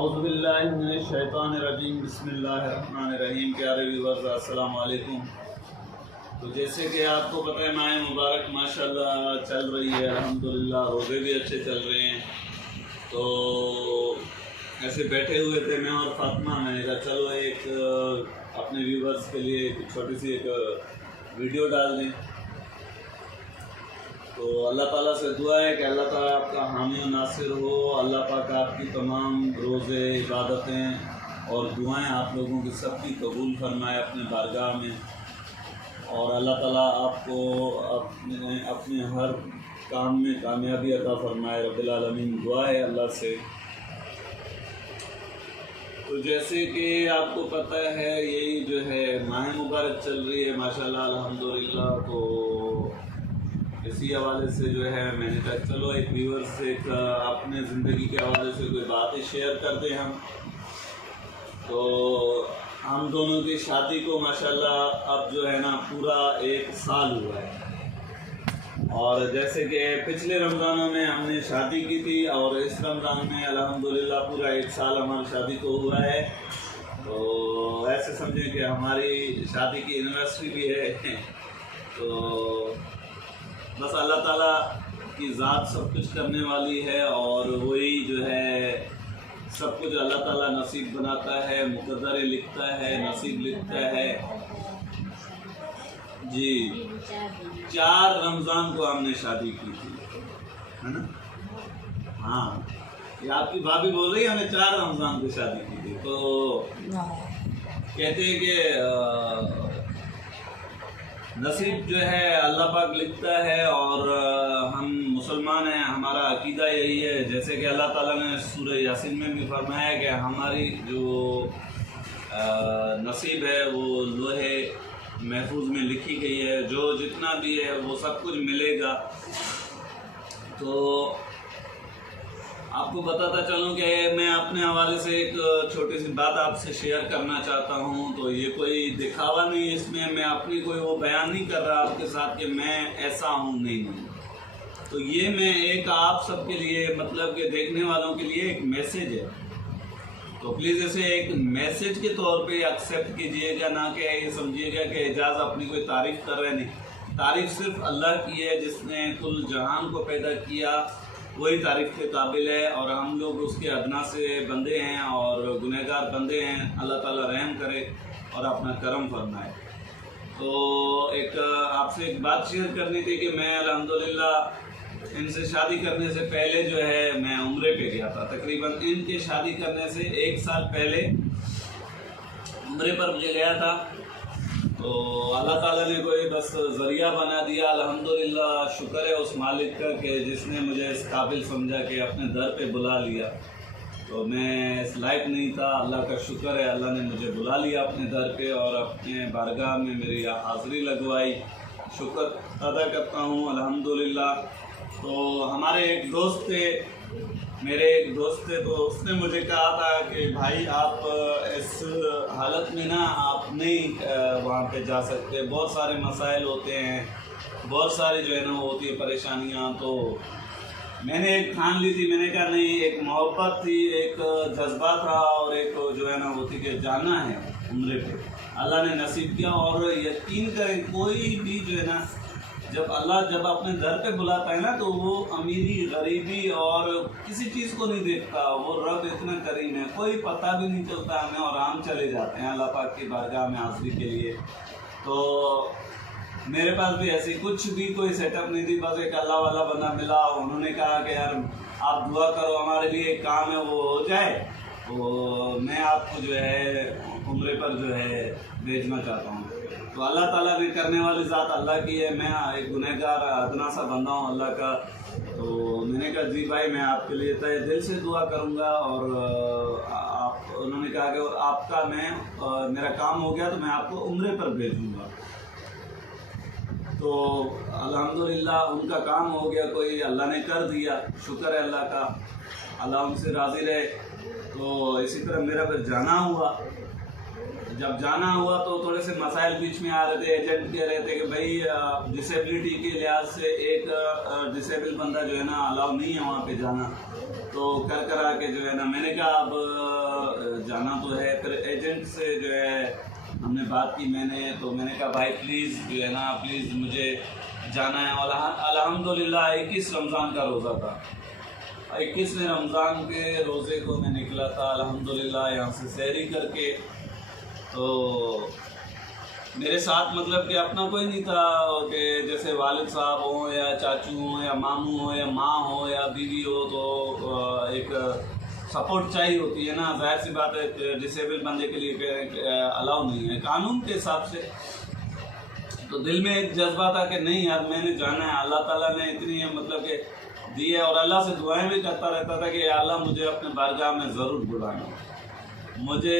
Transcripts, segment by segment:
औज़ुबिल्लाहिमिनश्शैतानिर्रजीम बिस्मिल्लाहिर्रहमानिर्रहीम। प्यारे व्यूअर्स अस्सलाम वालेकुम। तो जैसे कि आपको पता है माह मुबारक माशाल्लाह चल रही है, अल्हम्दुलिल्लाह, रोज़े भी अच्छे चल रहे हैं। तो ऐसे बैठे हुए थे मैं और फातिमा, मैंने कहा चलो एक अपने व्यूअर्स के लिए एक छोटी सी एक वीडियो डाल दें। तो अल्लाह ताला से दुआ है कि अल्लाह ताला आपका हामी और नासिर हो। अल्लाह पाक आपकी तमाम रोज़े, इबादतें और दुआएं आप लोगों की सबकी कबूल फरमाए अपने बारगाह में, और अल्लाह ताला आपको अपने हर काम में कामयाबी अता फरमाए। रब्बिल आलमीन दुआ है अल्लाह से। तो जैसे कि आपको पता है यही जो है माह मुबारक चल रही है माशाल्लाह अल्हम्दुलिल्लाह। तो इसी हवाले से जो है मैंने कहा चलो एक व्यूअर से एक अपने ज़िंदगी के हवाले से कोई बातें शेयर कर दें हम। तो हम दोनों की शादी को माशाल्लाह अब जो है ना पूरा 1 साल हुआ है, और जैसे कि पिछले रमज़ानों में हमने शादी की थी और इस रमज़ान में अल्हम्दुलिल्लाह पूरा 1 साल हमारी शादी को हुआ है। तो ऐसे समझें कि हमारी शादी की एनिवर्सरी भी है। तो बस अल्लाह ताला की ज़ात सब कुछ करने वाली है, और वही जो है सब कुछ अल्लाह ताला नसीब बनाता है, मुक़द्दर लिखता है, नसीब लिखता है जी। 4 रमज़ान को हमने शादी की थी, है ना? हाँ, ये आपकी भाभी बोल रही है हमने 4 रमज़ान को शादी की थी। तो कहते हैं कि नसीब जो है अल्लाह पाक लिखता है, और हम मुसलमान हैं, हमारा अकीदा यही है। जैसे कि अल्लाह ताला ने सूरह यासीन में भी फरमाया कि हमारी जो नसीब है वो लोहे महफूज में लिखी गई है, जो जितना भी है वो सब कुछ मिलेगा। तो आपको बताता चलूँ कि मैं अपने हवाले से एक छोटी सी बात आपसे शेयर करना चाहता हूँ। तो ये कोई दिखावा नहीं, इसमें मैं अपनी कोई वो बयान नहीं कर रहा आपके साथ कि मैं ऐसा हूँ, नहीं। तो ये मैं एक आप सबके लिए, मतलब कि देखने वालों के लिए एक मैसेज है। तो प्लीज़ इसे एक मैसेज के तौर पे एक्सेप्ट कीजिएगा, ना कि ये समझिएगा कि एजाज अपनी कोई तारीफ़ कर रहे नहीं। तारीफ़ सिर्फ अल्लाह की है जिसने कुल जहान को पैदा किया, वही तारीफ़ के काबिल है, और हम लोग उसके अदना से बंदे हैं और गुनहगार बंदे हैं। अल्लाह ताला रहम करे और अपना करम फरमाए। तो एक आपसे एक बात शेयर करनी थी कि मैं अल्हम्दुलिल्लाह इनसे शादी करने से पहले जो है मैं उम्रे पे गया था। तकरीबन इनके शादी करने से 1 साल पहले उम्रे पर मुझे गया था। तो अल्लाह ताला ने कोई बस ज़रिया बना दिया। अल्हम्दुलिल्लाह, शुक्र है उस मालिक का कि जिसने मुझे इस काबिल समझा कि अपने दर पे बुला लिया। तो मैं इस लायक नहीं था, अल्लाह का शुक्र है अल्लाह ने मुझे बुला लिया अपने दर पे और अपने बारगाह में मेरी हाज़िरी लगवाई। शुक्र अदा करता हूँ अल्हम्दुलिल्लाह। तो हमारे एक दोस्त थे, मेरे एक दोस्त थे, तो उसने मुझे कहा था कि भाई आप इस हालत में ना आप नहीं वहाँ पे जा सकते, बहुत सारे मसाइल होते हैं, बहुत सारे जो है ना होती है परेशानियाँ। तो मैंने एक ठान ली थी, मैंने कहा नहीं, एक मोहब्बत थी, एक जज्बा था, और एक जो है ना वो थी कि जाना है उम्रे पे। अल्लाह ने नसीब किया, और यकीन करें कोई भी जो है ना जब अपने दर पे बुलाता है ना, तो वो अमीरी गरीबी और किसी चीज़ को नहीं देखता। वो रब इतना करीम है, कोई पता भी नहीं चलता हमें, और हम चले जाते हैं अल्लाह पाक की बारगाह में हाज़िरी के लिए। तो मेरे पास भी ऐसी कुछ भी कोई सेटअप नहीं थी, बस एक अल्लाह वाला बंदा मिला, उन्होंने कहा कि यार आप दुआ करो हमारे लिए, एक काम है वो हो जाए, तो मैं आपको जो है उम्रे पर जो है भेजना चाहता हूँ। तो अल्लाह ताला ने करने वाली ज़ात अल्लाह की है, मैं एक गुनहगार अदना सा बंदा हूँ अल्लाह का। तो मैंने कहा जी भाई मैं आपके लिए तहे दिल से दुआ करूँगा, और आप, उन्होंने कहा कि आपका मेरा काम हो गया तो मैं आपको उम्रे पर भेजूँगा। तो अल्हम्दुलिल्लाह उनका काम हो गया, कोई अल्लाह ने कर दिया, शुक्र है अल्लाह का, अल्लाह उनसे राज़ी रहे। तो इसी तरह मेरा फिर जाना हुआ। जब जाना हुआ तो थोड़े से मसाइल बीच में आ रहे थे। एजेंट कह रहे थे कि भाई डिसेबिलिटी के लिहाज से एक डिसेबल बंदा जो है ना अलाउ नहीं है वहाँ पे जाना। तो कर आके जो है ना मैंने कहा अब जाना तो है। फिर एजेंट से जो है हमने बात की, मैंने कहा भाई प्लीज़ जो है ना, प्लीज़ मुझे जाना है। और अल्हम्दुलिल्लाह 21 रमज़ान का रोज़ा था, 21वें रमज़ान के रोज़े को मैं निकला था अल्हम्दुलिल्लाह यहाँ से सहरी करके। तो मेरे साथ मतलब कि अपना कोई नहीं था कि जैसे वालिद साहब हों या चाचू हों या मामू हो या माँ हो या बीवी हो, तो एक सपोर्ट चाहिए होती है ना। जाहिर सी बात है डिसेबल बंदे के लिए अलाउ नहीं है कानून के हिसाब से। तो दिल में एक जज्बा था कि नहीं यार मैंने जाना है, अल्लाह ताला ने इतनी मतलब कि दी है। और अल्लाह से दुआएं भी करता रहता था कि अल्लाह मुझे अपने बारगाह में ज़रूर बुलाना। मुझे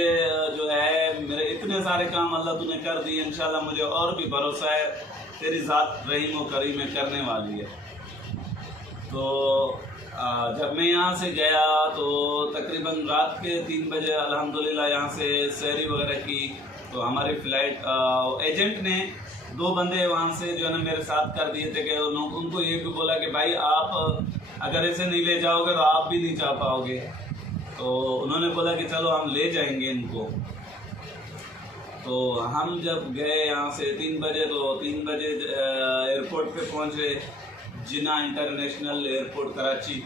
जो है मेरे इतने सारे काम अल्लाह तूने कर दिए, इंशाल्लाह मुझे और भी भरोसा है तेरी ज़ात रहीम व करीम में करने वाली है। तो जब मैं यहाँ से गया तो तकरीबन रात के 3 बजे अल्हम्दुलिल्लाह यहाँ से सहरी वगैरह की। तो हमारी फ़्लाइट एजेंट ने 2 बंदे वहाँ से जो है ना मेरे साथ कर दिए थे कि उनको ये भी बोला कि भाई आप अगर ऐसे नहीं ले जाओगे तो आप भी नहीं जा पाओगे। तो उन्होंने बोला कि चलो हम ले जाएंगे इनको। तो हम जब गए यहाँ से 3 बजे, तो 3 बजे एयरपोर्ट पे पहुँचे, जिना इंटरनेशनल एयरपोर्ट कराची।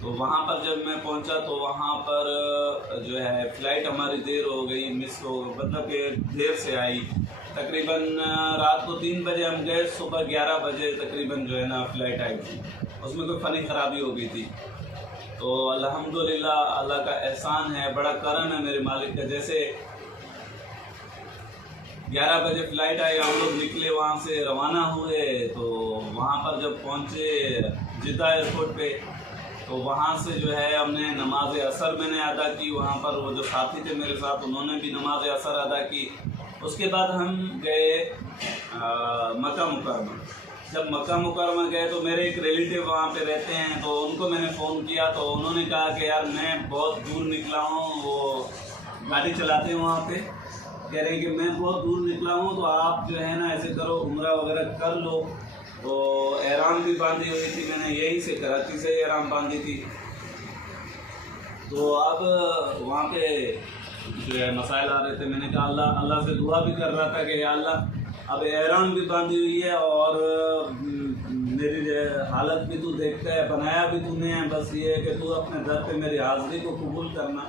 तो वहाँ पर जब मैं पहुँचा तो वहाँ पर जो है फ़्लाइट हमारी देर हो गई, मिस हो गई, मतलब कि देर से आई। तकरीबन रात को 3 बजे हम गए, सुबह 11 बजे तकरीबन जो है ना फ़्लाइट आई थी। उसमें कोई फ़नी ख़राबी हो गई थी। तो अल्हम्दुलिल्लाह अल्लाह का एहसान है, बड़ा करम है मेरे मालिक का। जैसे 11 बजे फ़्लाइट आई, हम लोग निकले वहाँ से रवाना हुए। तो वहाँ पर जब पहुँचे जिद्दा एयरपोर्ट पे, तो वहाँ से जो है हमने नमाज असर मैंने अदा की। वहाँ पर वो जो साथी थे मेरे साथ उन्होंने भी नमाज असर अदा की। उसके बाद हम गए मक्का मुकरमा। जब मक्का मुकरमा गए तो मेरे एक रिलेटिव वहाँ पे रहते हैं, तो उनको मैंने फ़ोन किया। तो उन्होंने कहा कि यार मैं बहुत दूर निकला हूँ, वो गाड़ी चलाते हैं वहाँ पे, कह रहे हैं कि मैं बहुत दूर निकला हूँ, तो आप जो है ना ऐसे करो उम्रा वगैरह कर लो। तो एहराम भी बांधी हुई थी, मैंने यहीं से कराची से एहराम बांधी थी। तो अब वहाँ पे जो है मसाइल आ रहे थे, मैंने कहा अल्लाह से दुआ भी कर रहा था कि या अल्लाह अब एहराम भी बांधी हुई है और मेरी हालत भी तू देखता है, बनाया भी तूने है, बस ये है कि तू अपने दर पे मेरी हाज़िरी को कबूल करना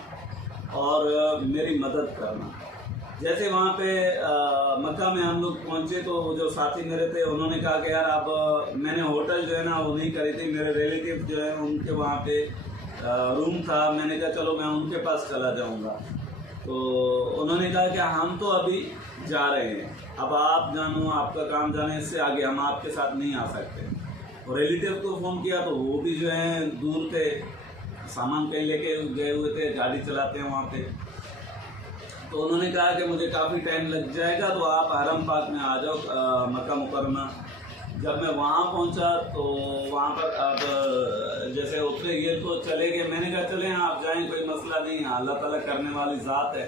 और मेरी मदद करना। जैसे वहाँ पे मक्का में हम लोग पहुँचे तो वो जो साथी मेरे थे उन्होंने कहा कि यार अब मैंने होटल जो है ना वो नहीं करी थी, मेरे रिलेटिव जो है उनके वहाँ पे रूम था, मैंने कहा चलो मैं उनके पास चला जाऊँगा। तो उन्होंने कहा कि हम तो अभी जा रहे हैं, अब आप जानो, आपका काम जाने, इससे आगे हम आपके साथ नहीं आ सकते। और रिलेटिव को फ़ोन किया तो वो भी जो है दूर थे, सामान कहीं लेके गए हुए थे, गाड़ी चलाते हैं वहाँ पे। तो उन्होंने कहा कि मुझे काफ़ी टाइम लग जाएगा, तो आप हरम पाक में आ जाओ मक्का मुकरमा। जब मैं वहाँ पहुँचा तो वहाँ पर अब जैसे उतरे ये तो चले गए, मैंने कहा चले आप जाएं, कोई मसला नहीं है, अल्लाह ताला करने वाली ज़ात है।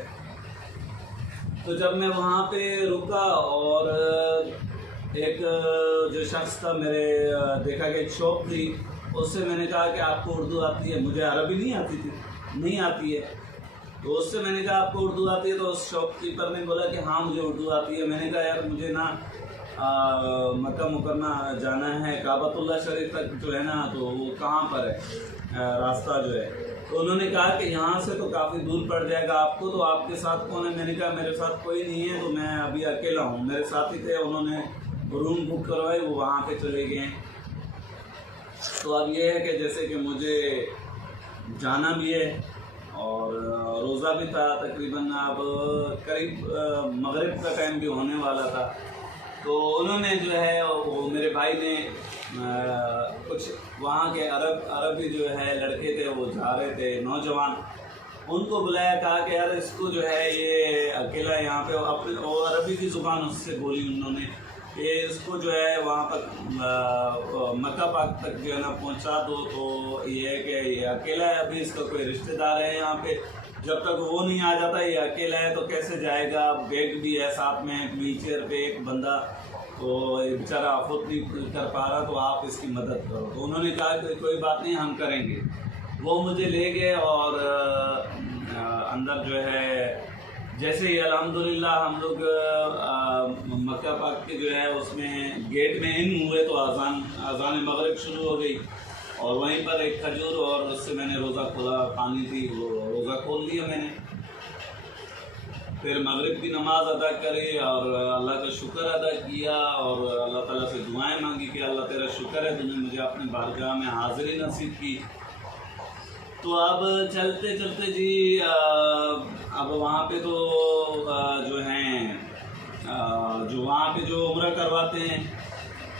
तो जब मैं वहाँ पे रुका और एक जो शख्स था, मेरे देखा कि एक शॉप थी, उससे मैंने कहा कि आपको उर्दू आती है? मुझे अरबी नहीं आती है। तो उससे मैंने कहा आपको उर्दू आती है? तो उस शॉपकीपर ने बोला कि हाँ मुझे उर्दू आती है। मैंने कहा यार मुझे ना मक्का मुकरमा जाना है, काबतुल्लाह शरीफ तक जो है ना, तो वो कहाँ पर है रास्ता जो है? तो उन्होंने कहा कि यहाँ से तो काफ़ी दूर पड़ जाएगा आपको, तो आपके साथ कौन है? मैंने कहा मेरे साथ कोई नहीं है, तो मैं अभी अकेला हूँ। मेरे साथी थे, उन्होंने रूम बुक करवाए, वो वहाँ पे चले गए। तो अब ये है कि जैसे कि मुझे जाना भी है और रोज़ा भी था, तकरीबन अब करीब मगरिब का टाइम भी होने वाला था। तो उन्होंने जो है वो मेरे भाई ने कुछ वहाँ के अरबी जो है लड़के थे, वो जा रहे थे नौजवान, उनको बुलाया, कहा कि यार इसको जो है ये अकेला यहाँ पे अपने और अरबी की ज़ुबान उससे बोली उन्होंने कि इसको जो है वहाँ पर मक्का पाक तक जो है ना पहुँचा दो। तो ये है कि ये अकेला है, अभी इसका कोई रिश्तेदार है यहाँ पे, जब तक वो नहीं आ जाता, ये अकेला है तो कैसे जाएगा? बैग भी है साथ में, व्हील चेयर पे एक बंदा, तो बेचारा अफोर्ड नहीं कर पा रहा, तो आप इसकी मदद करो। तो उन्होंने कहा कि कोई बात नहीं, हम करेंगे। वो मुझे ले गए और अंदर पर जो है जैसे ही अल्हम्दुलिल्लाह हम लोग मक्का पाक के जो है उसमें गेट में इन हुए तो अज़ान मगरिब शुरू हो गई और वहीं पर एक खजूर और उससे मैंने रोज़ा खोला, पानी थी वो रोज़ा खोल लिया मैंने। फिर मगरिब की नमाज अदा करी और अल्लाह का शुक्र अदा किया और अल्लाह ताला से दुआएं मांगी कि अल्लाह तेरा शुक्र है तूने मुझे अपने बारगाह में हाज़िरी नसीब की। तो अब चलते चलते जी अब वहाँ पे तो जो हैं जो वहाँ पे जो उम्रा करवाते हैं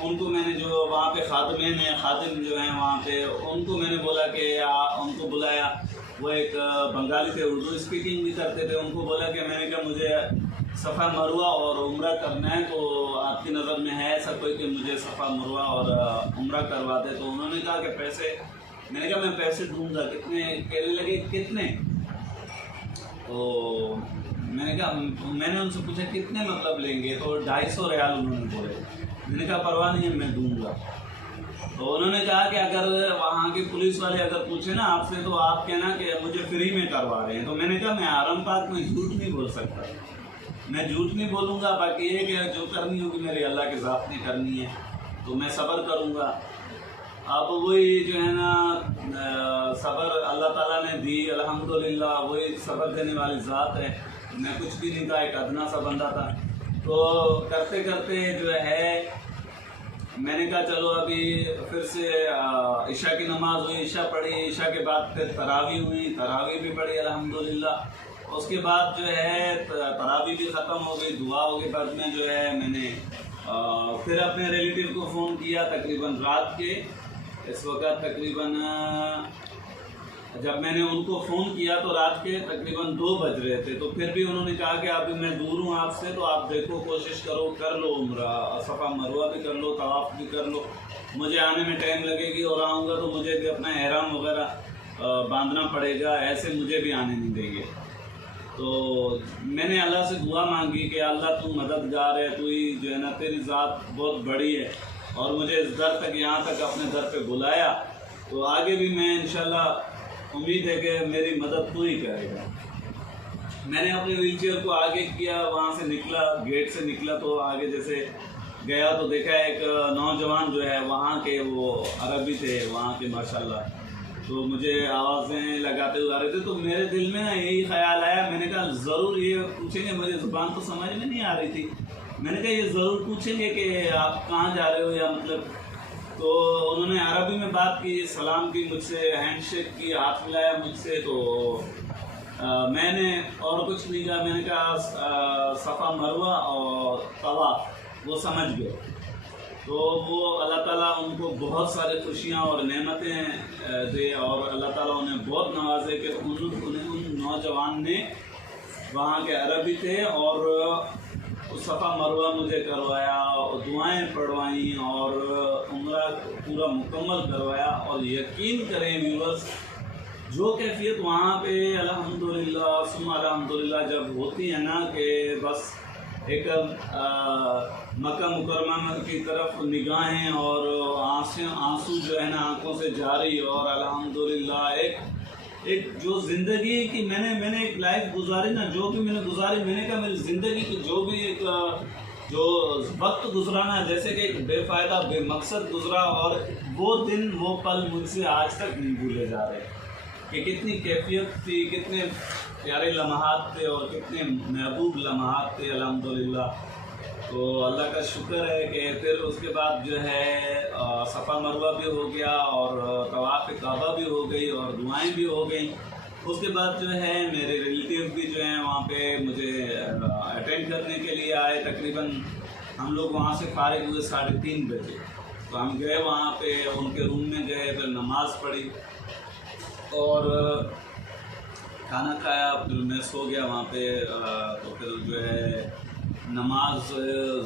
उनको मैंने जो वहाँ पे खादिम जो हैं वहाँ पे उनको मैंने बोला कि उनको बुलाया। वो एक बंगाली थे, उर्दू स्पीकिंग भी करते थे। उनको बोला कि मैंने कहा मुझे सफ़ा मरवा और उम्रा करना है, तो आपकी नज़र में है ऐसा कोई कि मुझे सफ़ा मरवा और उम्रा करवा दे? तो उन्होंने कहा कि पैसे, मैंने कहा मैं पैसे दूंगा। कितने? कहने लगे कितने? तो मैंने उनसे पूछा कितने मतलब लेंगे? तो 250 रियाल उन्होंने बोले। मैंने कहा परवाह नहीं है मैं दूंगा। तो उन्होंने कहा कि अगर वहाँ के पुलिस वाले अगर पूछे ना आपसे तो आप कहना कि मुझे फ्री में करवा रहे हैं। तो मैंने कहा मैं हरम पाक में झूठ नहीं बोल सकता, मैं झूठ नहीं बोलूँगा। बाकी ये कि जो करनी होगी मेरे अल्लाह के ज़ात ने करनी है, तो मैं सब्र करूँगा। अब वही जो है ना सब्र अल्लाह ताला ने दी, अल्हम्दुलिल्लाह। वही सब्र देने वाली ज़ात है। मैं कुछ भी नहीं था, एक अदना सा बंदा था। तो करते करते जो है मैंने कहा चलो अभी फिर से इशा की नमाज हुई, इशा पढ़ी, इशा के बाद फिर तरावी हुई, तरावी भी पढ़ी अल्हम्दुलिल्लाह। उसके बाद जो है तरावी भी ख़त्म हो गई, दुआ हो गई। बाद में जो है मैंने फिर अपने रिलेटिव को फ़ोन किया तकरीबन रात के, इस वक्त तकरीबन जब मैंने उनको फ़ोन किया तो रात के तकरीबन 2 बज रहे थे। तो फिर भी उन्होंने कहा कि अभी मैं दूर हूँ आपसे, तो आप देखो कोशिश करो, कर लो उम्रा, सफ़ा मरवा भी कर लो, तवाफ़ भी कर लो। मुझे आने में टाइम लगेगी और आऊँगा तो मुझे भी अपना एहराम वगैरह बांधना पड़ेगा, ऐसे मुझे भी आने नहीं देंगे। तो मैंने अल्लाह से दुआ मांगी कि अल्लाह तू मददगार है, तू ही जो है ना तेरी ज़ात बहुत बड़ी है और मुझे इस दर तक, यहाँ तक अपने दर पे बुलाया, तो आगे भी मैं इंशाल्लाह उम्मीद है कि मेरी मदद तू ही करेगा। मैंने अपने व्हीलचेयर को आगे किया, वहाँ से निकला, गेट से निकला तो आगे जैसे गया तो देखा एक नौजवान जो है वहाँ के, वो अरबी थे वहाँ के माशाल्लाह। तो मुझे आवाज़ें लगाते हुए आ रहे थे। तो मेरे दिल में ना यही ख्याल आया, मैंने कहा ज़रूर ये पूछेंगे, मुझे ज़ुबान तो समझ में नहीं आ रही थी। मैंने कहा ये ज़रूर पूछेंगे कि आप कहाँ जा रहे हो या मतलब। तो उन्होंने अरबी में बात की, सलाम की मुझसे, हैंडशेक की, हाथ मिलाया मुझसे। तो मैंने और कुछ नहीं कहा, मैंने कहा सफ़ा मरवा और तवाफ़, वो समझ गए। तो वो अल्लाह ताला उनको बहुत सारी खुशियाँ और नेमतें दे और अल्लाह ताला उन्हें बहुत नवाजे कि उन नौजवान ने, वहाँ के अरबी थे और सफ़ा मरवा मुझे करवाया और दुआएं पढ़वाई और उम्रा पूरा मुकम्मल करवाया। और यकीन करें व्यूअर्स, जो कैफियत वहाँ पे अल्हम्दुलिल्लाह सुम्मा अल्हम्दुलिल्लाह जब होती है ना कि बस एक मक्का मुकरमा की तरफ निगाहें और आंसू जो है ना आंखों से जारी, और अल्हम्दुलिल्लाह एक जो ज़िंदगी की मैंने एक लाइफ गुजारी ना, जो भी मैंने गुजारी, मैंने कहा मेरी ज़िंदगी की जो भी एक जो वक्त गुजराना, जैसे कि एक बेफ़ायदा बेमकसद गुजरा, और वो दिन वो पल मुझसे आज तक नहीं भूले जा रहे कि कितनी कैफियत थी, कितने प्यारे लम्हात थे और कितने महबूब लम्हात थे अल्हम्दुलिल्लाह। तो अल्लाह का शुक्र है कि फिर उसके बाद जो है सफ़ा मरवा भी हो गया और तवाफ़ काबा भी हो गई और दुआएं भी हो गई। उसके बाद जो है मेरे रिलेटिव भी जो हैं वहाँ पे मुझे अटेंड करने के लिए आए। तकरीबन हम लोग वहाँ से फारिग हुए 3:30 बजे। तो हम गए वहाँ पे, उनके रूम में गए, फिर नमाज़ पढ़ी और खाना खाया, फिर मैं सो गया वहाँ पे। तो फिर जो है नमाज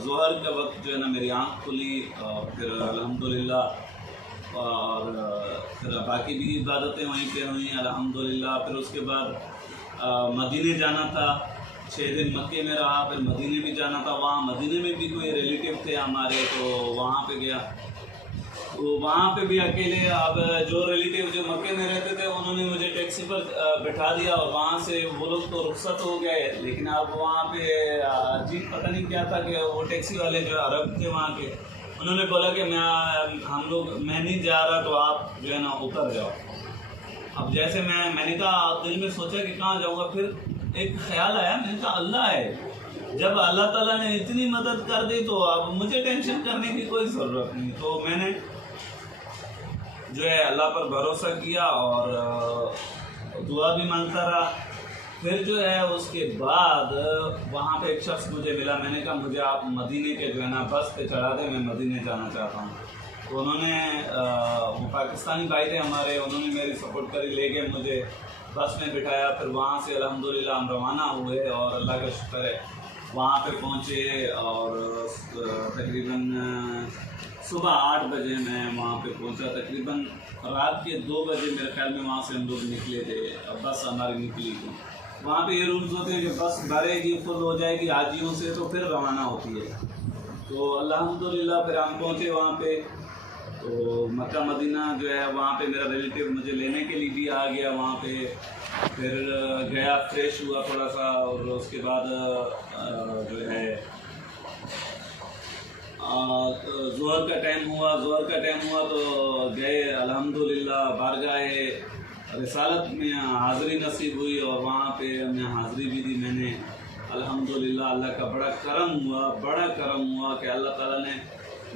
ज़ोहर के वक्त जो है ना मेरी आँख खुली और फिर अल्हम्दुलिल्लाह, और फिर बाकी भी इबादतें वहीं पे हुई अल्हम्दुलिल्लाह। फिर उसके बाद मदीने जाना था, 6 दिन मक्के में रहा, फिर मदीने भी जाना था। वहाँ मदीने में भी कोई रिलेटिव थे हमारे, तो वहाँ पे गया। तो वहाँ पे भी अकेले, अब जो रिलेटिव जो मक्के में रहते थे उन्होंने मुझे टैक्सी पर बैठा दिया और वहाँ से वो लोग तो रुखसत हो गए, लेकिन अब वहाँ पे अजीब पता नहीं क्या था कि वो टैक्सी वाले जो अरब थे वहाँ के, उन्होंने बोला कि मैं नहीं जा रहा तो आप जो है ना उतर जाओ। अब जैसे मैंने कहा, दिल में सोचा कि कहाँ जाऊँगा, फिर एक ख्याल आया, मैंने कहा अल्लाह है, जब अल्लाह ताला ने इतनी मदद कर दी तो अब मुझे टेंशन करने की कोई ज़रूरत नहीं। तो मैंने जो है अल्लाह पर भरोसा किया और दुआ भी मांगता रहा। फिर जो है उसके बाद वहाँ पे एक शख्स मुझे मिला, मैंने कहा मुझे आप मदीने के जो है ना बस पे चढ़ा दें, मैं मदीने जाना चाहता हूँ। तो उन्होंने वो पाकिस्तानी भाई थे हमारे, उन्होंने मेरी सपोर्ट करी, ले गए मुझे बस में बिठाया। फिर वहाँ से अल्हम्दुलिल्लाह हम रवाना हुए और अल्लाह का शुक्र है वहाँ पे पहुँचे और तकरीबन सुबह 8 बजे मैं वहाँ पे पहुँचा। तकरीबन रात के 2 बजे मेरे ख्याल में वहाँ से हम लोग निकले थे, बस हमारी निकली थी। वहाँ पे ये रूल्स होते हैं कि बस भरेगी, फुल हो जाएगी हाजियों से तो फिर रवाना होती है। तो अल्हम्दुलिल्लाह फिर हम पहुँचे वहाँ पे, तो मक्का मदीना जो है वहाँ पे मेरा रिलेटिव मुझे लेने के लिए भी आ गया वहाँ पे। फिर गया, फ्रेश हुआ थोड़ा सा और उसके बाद जो है ज़ोहर का टाइम हुआ तो गए अल्हम्दुलिल्लाह बारगाहे रिसालत में हाज़िरी नसीब हुई और वहाँ पे मैं हाज़िरी भी दी मैंने। अल्हम्दुलिल्लाह अल्लाह का बड़ा करम हुआ कि अल्लाह ताला ने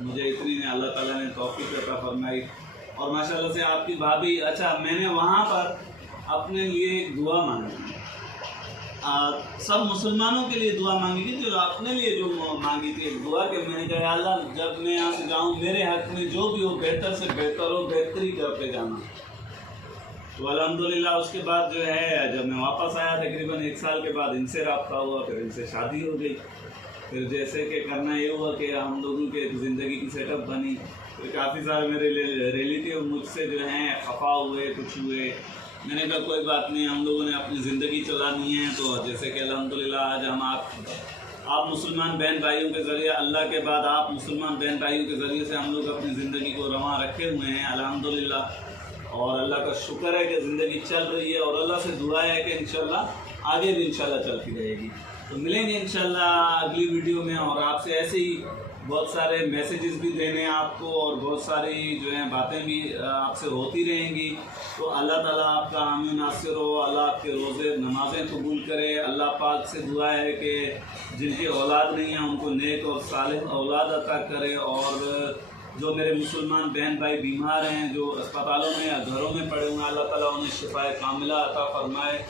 मुझे अल्लाह ताला ने तौफीक अता फरमाई। और माशाल्लाह से आपकी भाभी, अच्छा मैंने वहाँ पर अपने लिए दुआ मांगी, सब मुसलमानों के लिए दुआ मांगी थी, जो अपने लिए जो मांगी थी दुआ कि मैंने कहा अल्लाह जब मैं यहाँ से जाऊँ मेरे हक़ में जो भी हो बेहतर से बेहतर हो, बेहतरी करते जाना। तो अल्हम्दुलिल्लाह उसके बाद जो है जब मैं वापस आया तकरीबन 1 साल के बाद इनसे रब्ता हुआ, फिर इनसे शादी हो गई। फिर जैसे कि करना ये हुआ कि हम लोगों के ज़िंदगी की सेटअप बनी। फिर काफ़ी सारे मेरे रिलेटिव मुझसे जो हैं खफा हुए, कुछ हुए। मैंने कहा कोई बात नहीं, हम लोगों ने अपनी ज़िंदगी चलानी है। तो जैसे कि अल्हम्दुलिल्लाह आज हम आप मुसलमान बहन भाइयों के ज़रिए, अल्लाह के बाद आप मुसलमान बहन भाइयों के ज़रिए से हम लोग अपनी ज़िंदगी को रवां रखे हुए हैं अल्हम्दुलिल्लाह। और अल्लाह का शुक्र है कि ज़िंदगी चल रही है और अल्लाह से दुआ है कि इंशाल्लाह आगे भी इंशाल्लाह चलती रहेगी। तो मिलेंगे इंशाल्लाह अगली वीडियो में और आपसे ऐसे ही बहुत सारे मैसेजेस भी देने हैं आपको और बहुत सारी जो है बातें भी आपसे होती रहेंगी। तो अल्लाह ताला आपका हामी नासिर हो, अल्लाह आपके रोज़े नमाज़ें कबूल करे। अल्लाह पाक से दुआ है कि जिनकी औलाद नहीं है उनको नेक और सालिह औलाद अता करे। और जो मेरे मुसलमान बहन भाई बीमार हैं, जो अस्पतालों में या घरों में पड़े हुए हैं, अल्लाह ताला उन्हें शिफाए कामिला अता फरमाए।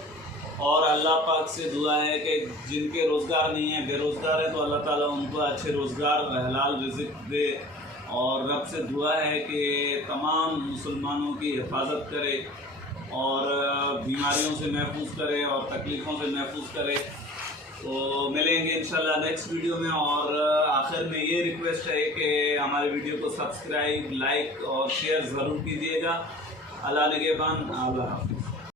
और अल्लाह पाक से दुआ है कि जिनके रोज़गार नहीं है, बेरोज़गार है, तो अल्लाह ताला उनको अच्छे रोज़गार हलाल रिज़्क़ दे। और रब से दुआ है कि तमाम मुसलमानों की हिफाजत करे और बीमारियों से महफूज करे और तकलीफ़ों से महफूज करे। तो मिलेंगे इंशाल्लाह नेक्स्ट वीडियो में। और आखिर में ये रिक्वेस्ट है कि हमारे वीडियो को सब्सक्राइब, लाइक और शेयर ज़रूर कीजिएगा। अल्लाह निगहबान, अल्लाह हाफ़िज़।